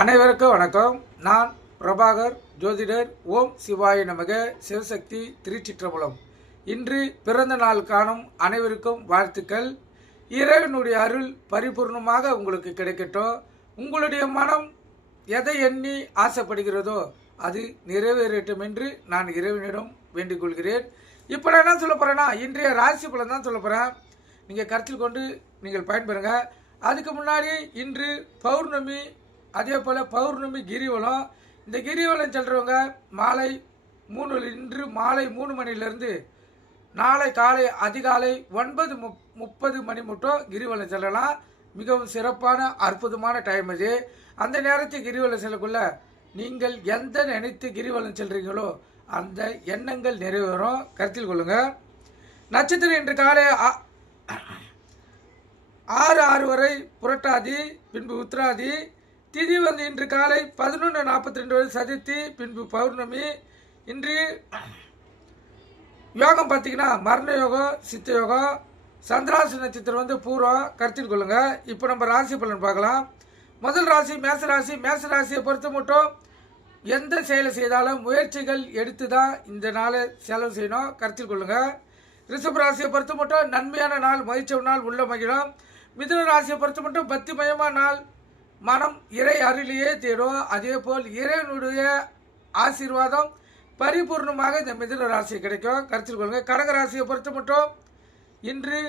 அனைவருக்கும் வணக்கம். நான் பிரபாகர் ஜோதிடர். ஓம் சிவாய நமக. சிவசக்தி திருச்சிற்றம்பலம். இன்று பிறந்த நாள் காணும் அனைவருக்கும் வாழ்த்துக்கள். இறைவனுடைய அருள் பரிபூர்ணமாக உங்களுக்கு கிடைக்கட்டும். உங்களுடைய மனம் எதை எண்ணி ஆசைப்படுகிறதோ அது நிறைவேறட்டும் என்று நான் இறைவனிடம் வேண்டிக் கொள்கிறேன். இப்போ நான் என்ன சொல்ல போகிறேன்னா, இன்றைய ராசி பலன் தான் சொல்ல போகிறேன். நீங்கள் கருத்தில் கொண்டு நீங்கள் பயன்பெறுங்க. அதுக்கு முன்னாடி இன்று பௌர்ணமி, அதே போல் பௌர்ணமி கிரிவலம். இந்த கிரிவலம் செல்றவங்க இன்று மாலை 3 மணிலேருந்து நாளை காலை அதிகாலை 9:30 மணி மட்டும் கிரிவலம் செல்லலாம். மிகவும் சிறப்பான அற்புதமான டைம் அது. அந்த நேரத்தில் கிரிவலம் செல்லக்குள்ள நீங்கள் எந்த நினைத்து கிரிவலம் செல்றீங்களோ அந்த எண்ணங்கள் நிறைவேறும். கருத்தில் கொள்ளுங்க. நட்சத்திரம் இன்று காலை 6 வரை புரட்டாதி, பின்பு உத்திராதி. திதி வந்து இன்று காலை 11:42 வரை சதுர்த்தி, பின்பு பௌர்ணமி. இன்று யோகம் பார்த்தீங்கன்னா மரண யோகம், சித்த யோகம். சந்திராசி நட்சத்திரம் வந்து பூர்வம். கருத்தில் கொள்ளுங்க. இப்போ நம்ம ராசி பலன் பார்க்கலாம். முதல் ராசி மேசராசி. மேசராசியை பொறுத்த மட்டும் எந்த செயலை செய்தாலும் முயற்சிகள் எடுத்து தான் இந்த நாளை செலவு செய்யணும். கருத்தில் கொள்ளுங்க. ரிஷப ராசியை பொறுத்த மட்டும் நன்மையான நாள், மகிழ்ச்சி நாள், உள்ள மகிழும். மிதுன ராசியை பொறுத்த மட்டும் பக்திமயமான நாள், மனம் இறை அருளியே தேடும். அதே போல் இறைவனுடைய ஆசீர்வாதம் பரிபூர்ணமாக இந்த மிதுன ராசி கிடைக்கும். கருத்தில் கொள்ளுங்க. கடக ராசியை பொறுத்த மட்டும் இன்று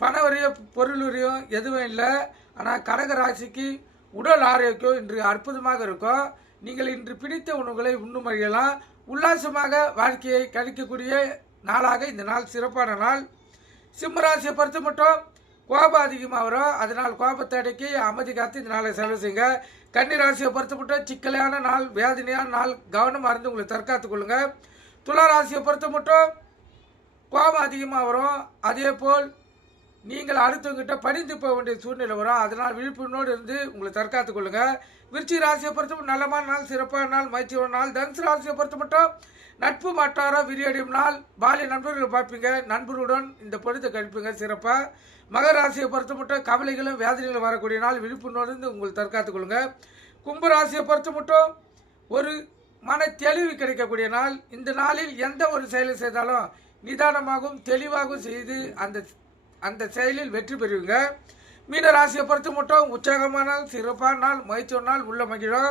பண வரையும் பொருள் வரையும் எதுவும் இல்லை. ஆனால் கடக ராசிக்கு உடல் ஆரோக்கியம் இன்று அற்புதமாக இருக்கும். நீங்கள் இன்று பிடித்த உணவுகளை உண்ணும் வகையெல்லாம் உல்லாசமாக வாழ்க்கையை கழிக்கக்கூடிய நாளாக இந்த நாள் சிறப்பான நாள். சிம்ம ராசியை பொறுத்த மட்டும் கோபம் அதிகமாக வரும். அதனால் கோபத்தை அடக்கி அமைதி காத்து இந்த நாளை செலவு செய்யுங்க. கன்னி ராசியை பொறுத்த மட்டும் சிக்கலான நாள், வேதனையான நாள், கவனமாக இருந்து உங்களை தற்காத்து கொள்ளுங்க. துலா ராசியை பொறுத்த மட்டும் கோபம் அதிகமாக வரும். அதே போல் நீங்கள் அடுத்தவங்கிட்ட பணிந்து போக வேண்டிய சூழ்நிலை வரும். அதனால் விழிப்புணர்வோடு இருந்து உங்களை தற்காத்து கொள்ளுங்க. விருச்சிக ராசியை பொறுத்த மட்டும் நல்லமான நாள், சிறப்பான நாள், மகிழ்ச்சியான நாள். தனுசு ராசியை பொறுத்த மட்டும் நட்பு மாட்டாரம் விரியடையும் நாள். பாலிய நண்பர்களை பார்ப்பீங்க, நண்பர்களுடன் இந்த பொழுதை கழிப்பீங்க சிறப்பாக. மகர ராசியை பொறுத்த மட்டும் கவலைகளும் வேதனைகளும் வரக்கூடிய நாள். விழிப்புணர்வோடு இருந்து உங்களை தற்காத்து கொள்ளுங்க. கும்பராசியை பொறுத்த மட்டும் ஒரு மன தெளிவு கிடைக்கக்கூடிய நாள். இந்த நாளில் எந்த ஒரு செயலை செய்தாலும் நிதானமாகவும் தெளிவாகவும் செய்து அந்த செயலில் வெற்றி பெறுவீங்க. மீன ராசியை பொறுத்த மட்டும் உற்சாகமான நாள், சிறப்பான நாள், மகிழ்ச்சியான நாள், உள்ள மகிழும்.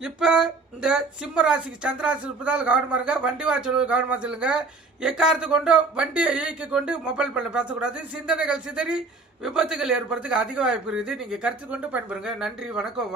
இப்போ இந்த சிம்ம ராசிக்கு சந்திராசி இருப்பதால் கவனமாக இருங்க. வண்டி வாசல் கவனமாக செல்லுங்க. எக்காரத்து கொண்டு வண்டியை இயக்கி கொண்டு மொபைல் பண்ண பேசக்கூடாது. சிந்தனைகள் சிதறி விபத்துகள் ஏற்படுறதுக்கு அதிக வாய்ப்பு இருக்குது. நீங்கள் கருத்து கொண்டு பயன்பெறுங்க. நன்றி, வணக்கம்.